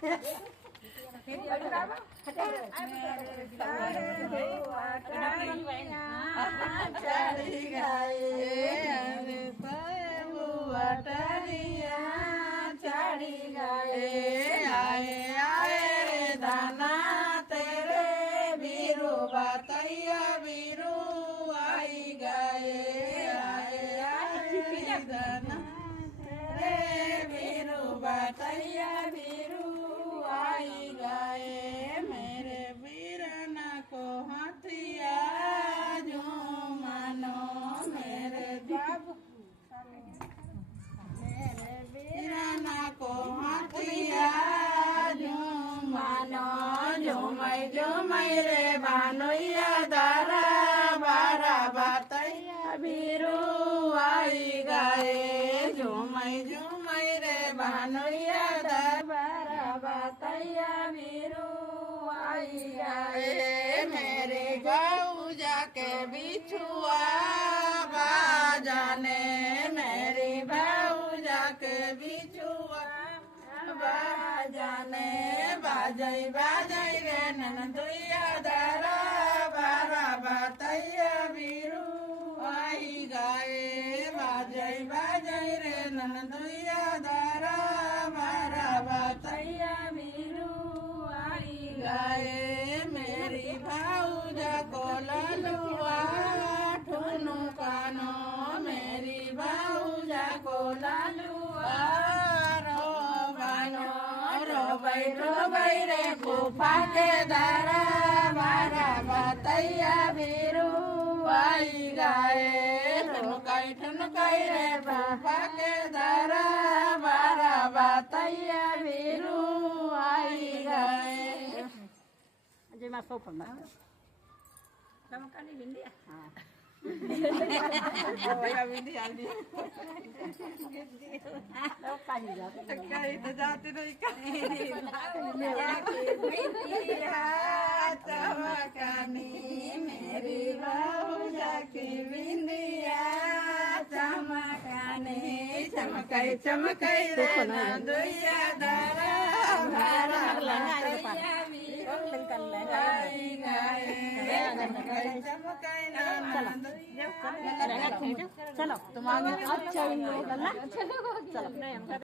चढ़ी गए बुआ टरिया चढ़ी गए आए आए रे दाना तेरे बीरू बतैया बीरू आई गए आए आए रे दाना तेरे बीरू बतैया बीरू आई गए मेरे बीरना को हथिया जो मानो मेरे बाबू मेरे बीरना को हथिया जो मानो झुमई रे बानुया दारा बारा बतैया बीरू आई गए झुमई रे बानुया दारा बतैया बीरू आई गए मेरे गऊ जाके बिछुआ बाजाने मेरी भाऊ जाके बिछुआ बाजाने बाजई रे ननदुया दारा बारा बतैया बीरू आई गए बाजई रे ननदुया दारा बारा बतैया बीरू आई गए मेरी भाऊजा को ललुआ ठुनु कानो मेरी भाऊजा को ललुआ रो गई रे फूफा के दारा बारा बतैया बीरू आई गए ठुनकाई रे फूफा के दारा बारा बतैया बीरू आई गए जे मा सोफा मा चमकानी बिंदी हां ओया बिंदी आली तो काई जाते कई तो जाते नहीं बिंदिया चमकानी मेरी भौजा की बिंदिया चमकानी चमकाई रे नंदुया दारा भारा लंगाई चलो तुम आगे अच्छा चलो